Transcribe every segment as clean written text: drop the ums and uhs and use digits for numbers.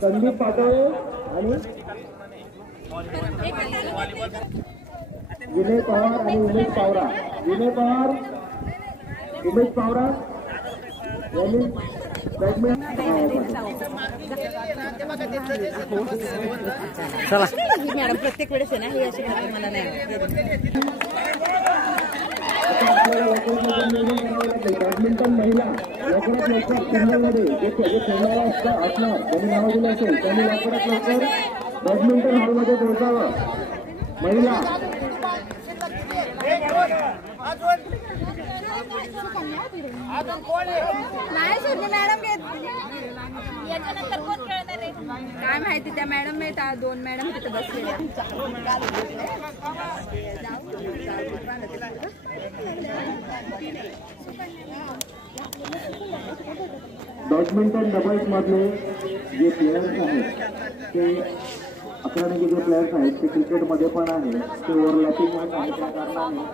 संदीप पाटोळे आणि विनय पवार आणि उमेश पावरा. विनय पवार, उमेश पावरा यांनी चला मॅडम प्रत्येक वेळेस आहे ना ही अशी मला नाही बॅडमिंटन महिला लवकरात लवकर फायनलमध्ये जे खेळणारा असणार त्यांनी नाव दिलं असेल त्यांनी लवकरात लवकर बॅडमिंटन हॉलमध्ये पोहोचावं. महिला काय माहिती त्या मॅडम नाही, दोन मॅडम तिथे बसलेल्या. बॅडमिंटन डबल्स मधले जे प्लेयर्स आहेत ते 11 जे प्लेयर्स आहेत ते क्रिकेटमध्ये पण आहेत. ते ओव्हरलॅपिंग मॅच आहे त्या कारणाने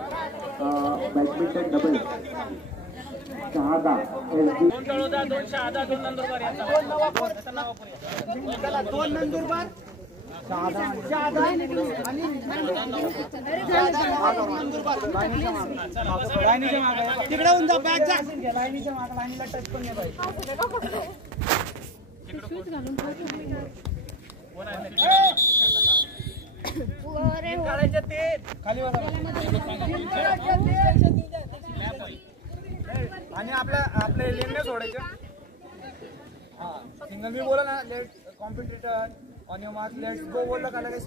बॅडमिंटन डबल्स शहादा एसडी तिकडे होऊन जा बॅग जा लाईनीच्या मागे लाईनीला टच पण नाही पाहिजे. आणि आपले लेने सोडायचे. हा सिंगल मी बोला ना, let competitor on your mark let's go बोललं का लगेच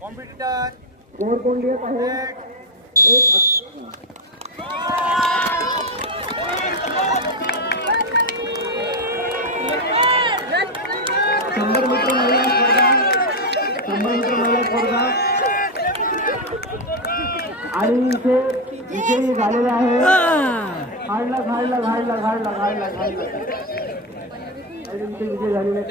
कॉम्पिटिटर स्कोर कोण लिहित आहे? शंभर मीटर महिला स्पर्धा आणि इथे विजयी झालेला आहे. विजय झालेला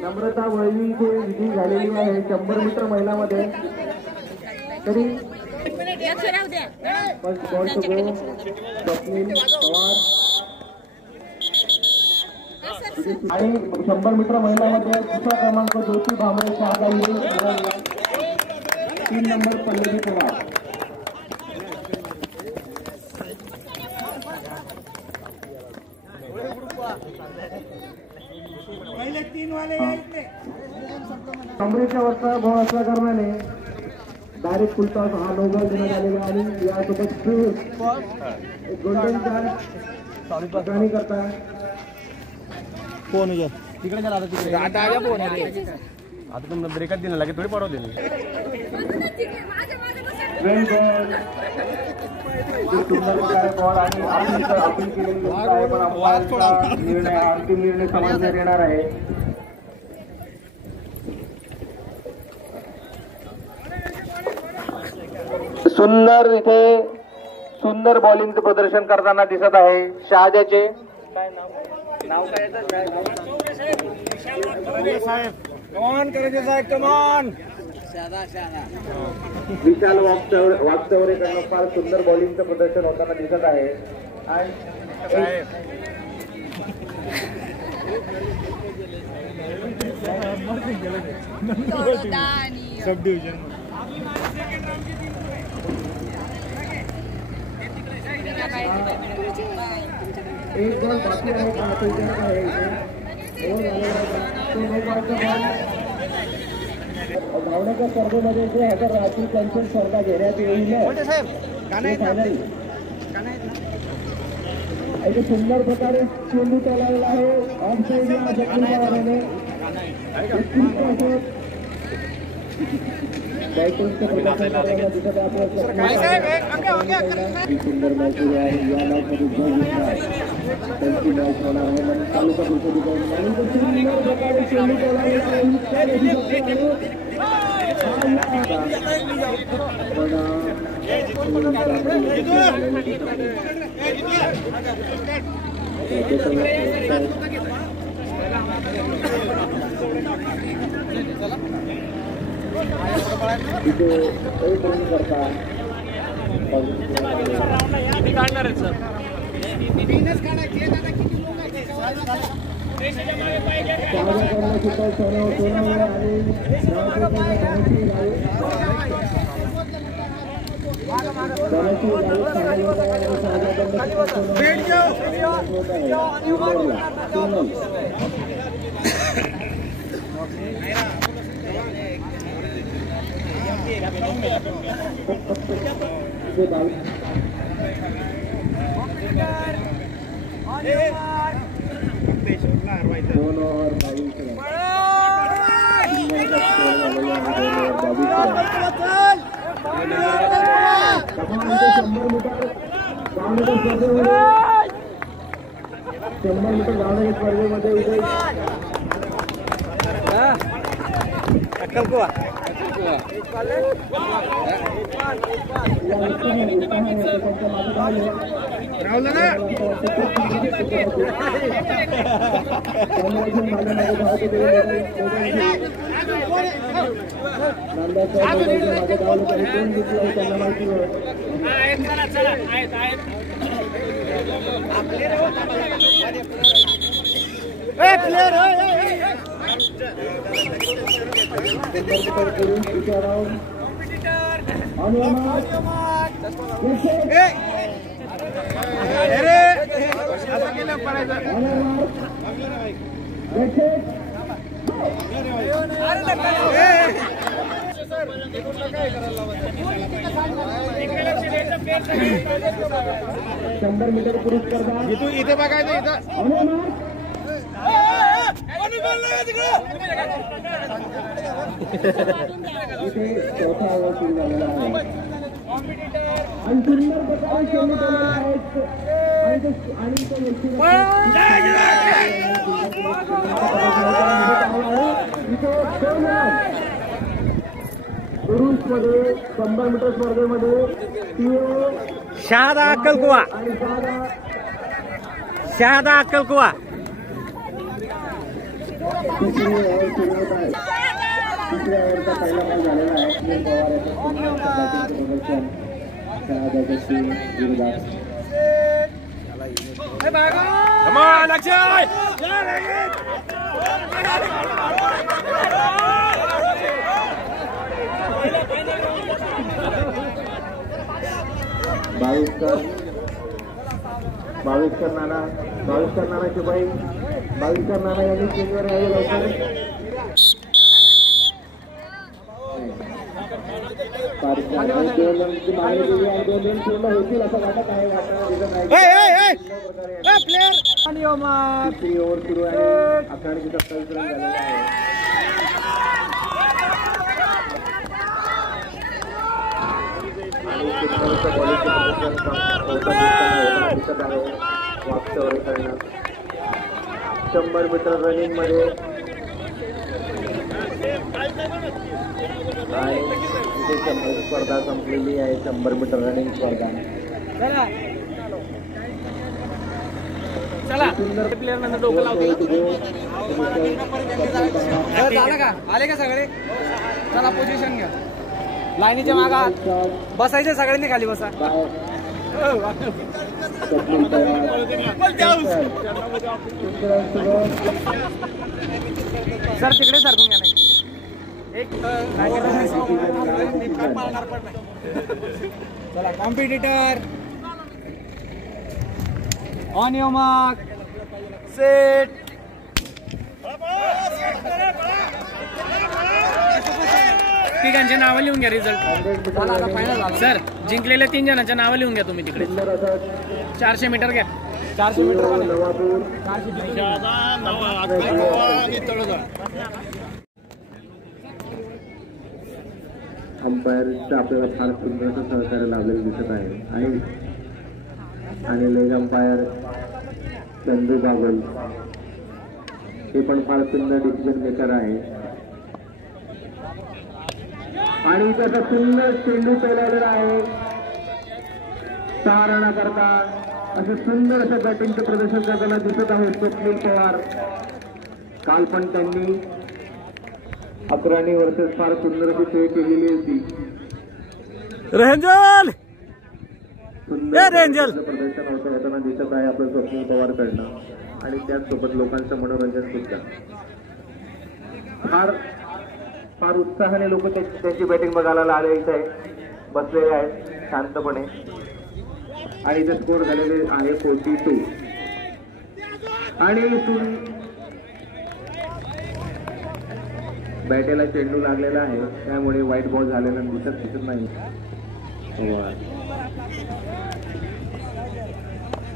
नम्रता वैली इथे विजयी झालेली आहे 100 मीटर महिलामध्ये. तरी first ball to go Swapnil Pawar. आणि 100 मीटर महिलामध्ये दुसरा क्रमांक ज्योती भांबरे शहादा 3 नंबर पल्लवी पवार. पहिले 3 वाले कमरेच्या वरचा बॉल असल्या कारणाने डायरेक्ट फुलटॉस हा नो बॉल देण्यात आलेला आणि यासोबत एक गोल्डन चान्स करता फोन तिकडे गेला आता तिकडे आता तुम्हाला ब्रेकच दिला लागे थोडी पडव दिली. बॉल आणि अपील केलेली आहे पण अंतिम निर्णय समजण्यात येणार आहे. सुंदर इथे सुंदर बॉलिंगचं प्रदर्शन करताना दिसत आहे शहाद्याचे. नाव काय साहेब? कमान करायचे साहेब, कमान. विशाल वागचौरेकडनं फार सुंदर बॉलिंगचं प्रदर्शन होताना दिसत आहे. आणि सब डिव्हिजन एक बॉल बाकी आहे धावण्याच्या स्पर्धेमध्ये जे हजर राहतील त्यांची स्पर्धा घेण्यात येईल. फायनल सुंदर प्रकारे चेंडू चालवला आहे ऑफ साईडला जखमी पवाराने. बॅटिंगचं प्रदर्शन करताना दिसत आहे सुंदर मॅच आहे. या मॅचमध्ये जो जिंकणार त्यांची मॅच होणार आहे. म्हणून तालुका परिषदेकडून सुंदर प्रकारे चेंडू चालवला आहे. तिथे एक रन करता काढणार आहेत सर शंभर मीटर धावण्याच्या स्पर्धेमध्ये इथे अक्कलकुवा राहुल ना शंभर मीटर पुरुष स्पर्धा इथे बघायचं इथं इथे चौथा ओव्हर सुरू झालेला आहे आणि सुंदर प्रकारे खेळले गेलेले आहेत आणि तो व्यक्ती पुरुष मध्ये 100 मीटर स्पर्धेमध्ये शहादा अक्कलकुवा आणि शहादा अक्कलकुवा तिसरी ओव्हर सुरू होत आहे तिसऱ्या ओव्हरचा पहिला बॉल झालेला आहे सुनील पवार याचं प्रदर्शन शहादाच्या विरोधात बावीसकर नानाची बाई बावीसकर नाना यांनी स्टेजवर यावे लवकर मागणी केली आणि 2 रन पूर्ण होतील असं वाटत आहे तिसरी ओव्हर सुरू आहे 11 27 रन झालेले आहे आणि बॉलिंगचं दिसत आहे वापस करण्यात 100 मीटर रनिंग मध्ये आणि तिथे स्पर्धा संपलेली आहे 100 मीटर रनिंग स्पर्धा चला प्लेअर नंतर डोकं लावतो झालं का आले का सगळे चला पोझिशन घ्या लाईनीच्या मागा बसायचे सगळ्यांनी खाली बसा सर तिकडे सरकून घ्या एक चला competitor on your mark set तिघांचे नावं लिहून घ्या रिझल्ट सर जिंकलेल्या 3 जणांच्या नावं लिहून घ्या तुम्ही तिकडे 400 मीटर घ्या 400 मीटर अंपायरचं आपल्याला फार सुंदर सहकार्य लाभलेलं दिसत आहे आणि लेग अंपायर चंदू बागल हे पण फार सुंदर डिसिजन मेकर आहे आणि त्याचा सुंदर चेंडू पेलावलेला आहे 6 रनाकरता असे सुंदर असं बॅटिंगचं प्रदर्शन करताना दिसत आहे स्वप्नील पवार काल पण त्यांनी अकराणी वर्सेस फार सुंदर अशी खेळ केलेली होती. रेंजल रेंजल प्रदर्शन होताना दिसत आहे आपलं स्वप्नील पवार कडनं आणि त्याचसोबत लोकांचं मनोरंजन सुद्धा. फार फार उत्साहाने लोक त्यांची बॅटिंग बघायला आले इथे बसलेले आहेत शांतपणे आणि इथे स्कोर झालेले आहे 42 आणि इथून बॅटेला चेंडू लागलेला आहे त्यामुळे व्हाईट बॉल झालेला दिसत नाही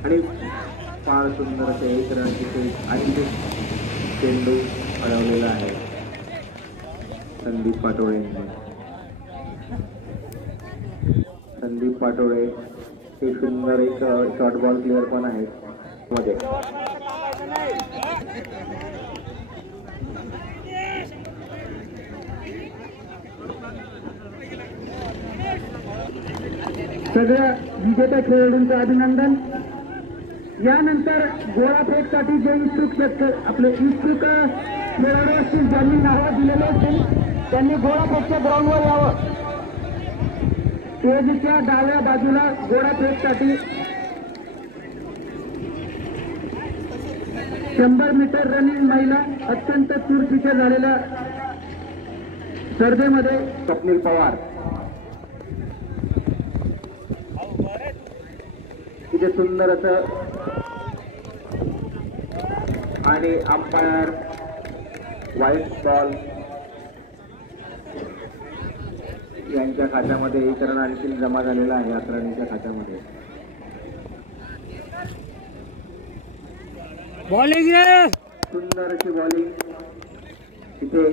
आणि फार सुंदर असे 1 रनचे आणि ते चेंडू अडवलेला आहे संदीप पाटोळे. संदीप पाटोळे हे सुंदर एक शॉर्ट बॉल प्लेअर पण आहे मध्ये. सगळ्या विजेत्या खेळाडूंचं अभिनंदन. यानंतर गोळाफेकसाठी जे इच्छुक आपले इच्छुक खेळाडू असतील ज्यांनी नावं दिलेले असतील त्यांनी गोळाफेकच्या ग्राउंडवर यावं. स्टेजच्या डाव्या बाजूला गोळाफेकसाठी 100 मीटर रनिंग महिला अत्यंत चुरशीच्या झालेल्या स्पर्धेमध्ये स्वप्नील पवार इथे सुंदर असं आणि अंपायर व्हाईट बॉल यांच्या खात्यामध्ये 1 रन आणखी जमा झालेला आहे अकराणीच्या खात्यामध्ये. बॉलिंग सुंदर अशी बॉलिंग इथे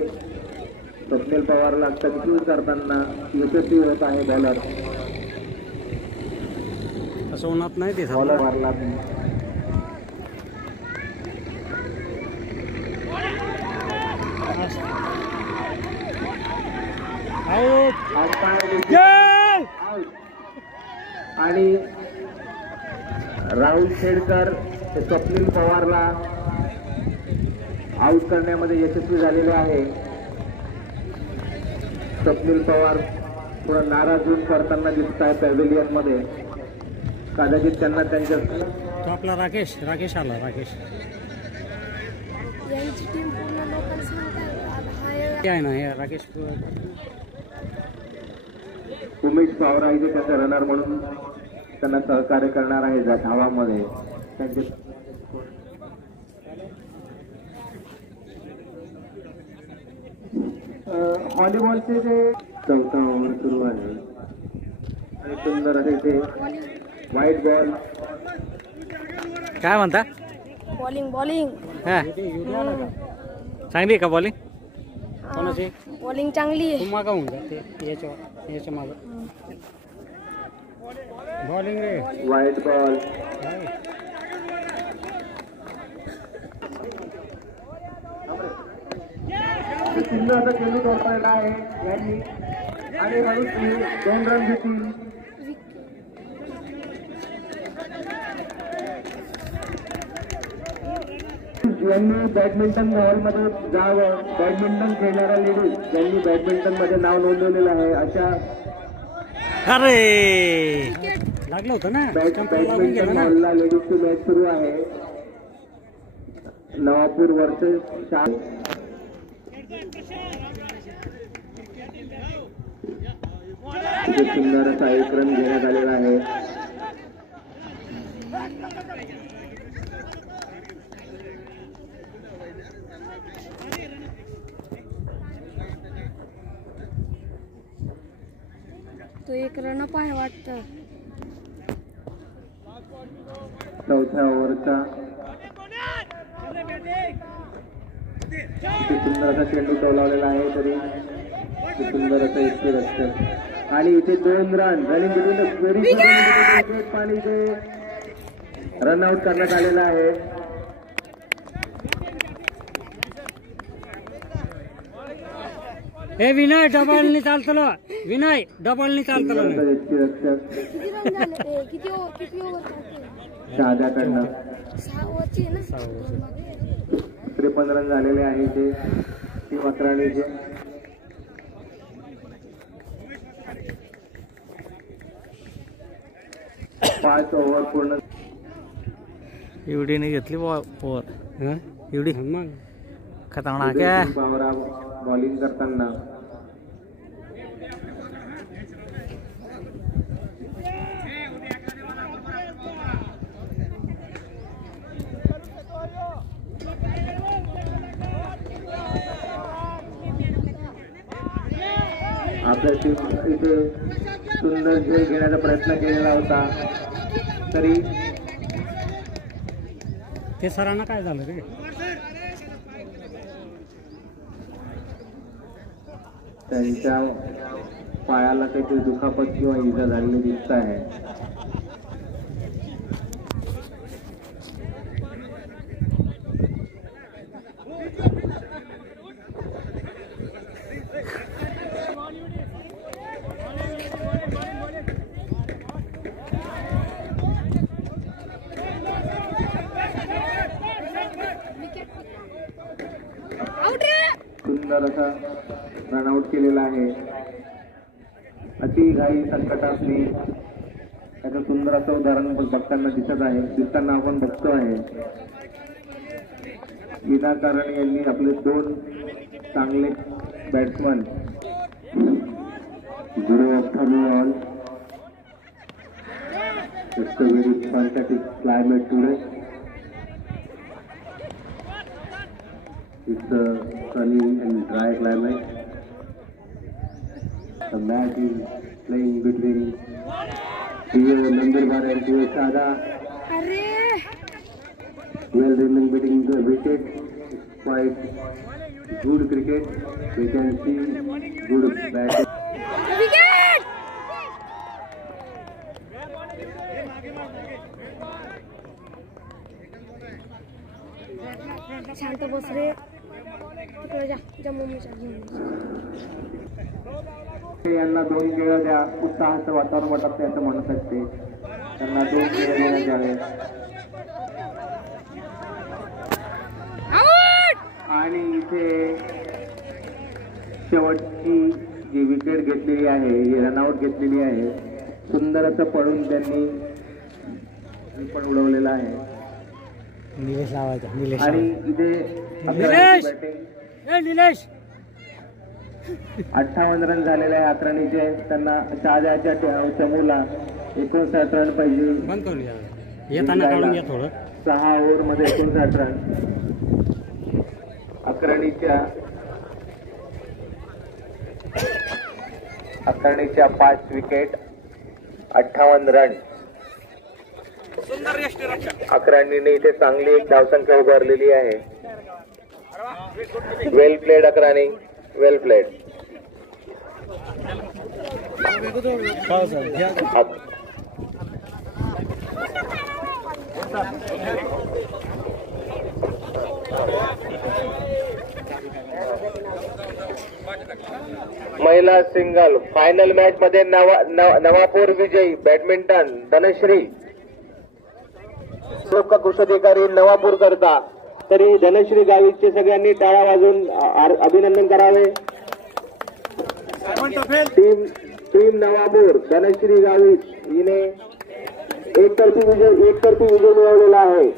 स्वप्नील पवारला कन्फ्यूज करताना यशस्वी होत आहे बॉलर. असं होणार नाही ते बॉलर मारला आणि राहुल खेडकर हे स्वप्नील पवारला आउट करण्यामध्ये यशस्वी झालेले आहे. स्वप्नील पवार पुढे नाराज होऊन करताना दिसत आहे पॅव्हिलियन मध्ये. कदाचित त्यांना त्यांच्या तो आपला राकेश आला. राकेश यांची टीम पूर्ण लोकांना आहे ना हे राकेश. उमेश पावरा इथे त्याचा रनर म्हणून त्यांना सहकार्य करणार आहे धावामध्ये. त्यांचे व्हॉलीबॉलचे जे 4था ओव्हर सुरू आहे आणि सुंदर असे ते व्हाईट बॉल. काय म्हणता? बॉलिंग हा चांगली आहे का बॉलिंग? कोणाची बॉलिंग चांगली आहे. मागा होऊन जाते याच्या मागं बॉलिंग रे. व्हाईट बॉल सुंदर असा चेंडू तोडलेला आहे यांनी आणि राहुल 2 रन घेतील. ज्यांनी बॅडमिंटन हॉलमध्ये जावं बॅडमिंटन खेळणाऱ्या लेडीज ज्यांनी बॅडमिंटन मध्ये नाव नोंदवलेलं आहे अशा अरे लागलं होतं ना. बॅडमिंटन हॉलला लेडीजची मॅच सुरू आहे. नवापूर वर्सेस शाह. सुंदर असा 1 रन घेण्यात आलेला आहे. तो 1 रन पाय वाटतं. 4थ्या ओव्हरचा सुंदर असा चेंडू टोलावलेला आहे तरी सुंदर असं इतके रस्ते आणि इथे 2 रन रनिंग बिटवीन व्हेरी पाणी इथे रन आउट करण्यात आलेला आहे. हे विनय डबलनी चालतलो. विनय डबलनी चालतलो. किती ओव्हर शहाद्याकडनं 6 ओव्हरची आहे ना. 53 रन झालेले आहे ते टीम अकराणीचे. 5 ओव्हर पूर्ण. एवढीने घेतली ओव्हर एवढी खतरनाक आहे. बावरा बॉलिंग करताना आपल्या टीम इथे सुंदर खेळ घेण्याचा प्रयत्न केलेला होता, तरी ते सरांना काय झालं रे? त्यांच्या पायाला काहीतरी दुखापत किंवा इजा झालेली दिसत आहे. सुंदर असा रनआउट केलेला आहे. अति घाई संकट असली त्याचं सुंदर असं उदाहरण बघताना दिसताना आपण बघतो आहे. विनाकारण यांनी आपले 2 चांगले batsman Guru all it's a very fantastic climate today. It's a sunny and dry climate. The match is playing between T.O. Nandarbar and T.O. Sada. Well remaining between the wicket. It's quite good cricket. We can see good batting. शांत बस रे, तिकडे जा मम्मीच्या यांना 2 खेळ द्या. उत्साहाचं वातावरण वाटत असं म्हणू शकते. त्यांना 2 खेळ देण्यात यावे. आणि इथे शेवटची जी विकेट घेतलेली आहे, ही रनआउट घेतलेली आहे. सुंदर असं पडून त्यांनी पण उडवलेला आहे. निलेश लावायचा, निलेश. आणि इथे निलेश 58 रन झालेले आहे अकराणीचे. त्यांना शहाजाच्या चमूला 59 रन पाहिजे. बंद करूया, येताना काढून घ्या थोडं. 6 ओव्हरमध्ये 59 रन. अकराणीच्या 5 विकेट 58 रन. अकराणीने इथे चांगली एक धावसंख्या उभारलेली आहे. Well played Akrani, well played. महिला सिंगल फायनल मॅच मध्ये नवापूर विजयी बॅडमिंटन धनश्री कुशधिकारी नवापूर करता. तरी धनश्री गावितचे सगळ्यांनी टाळ्या वाजून अभिनंदन करावे. टीम नवापूर धनश्री गावित हिने एकतर्फी विजय मिळवलेला आहे.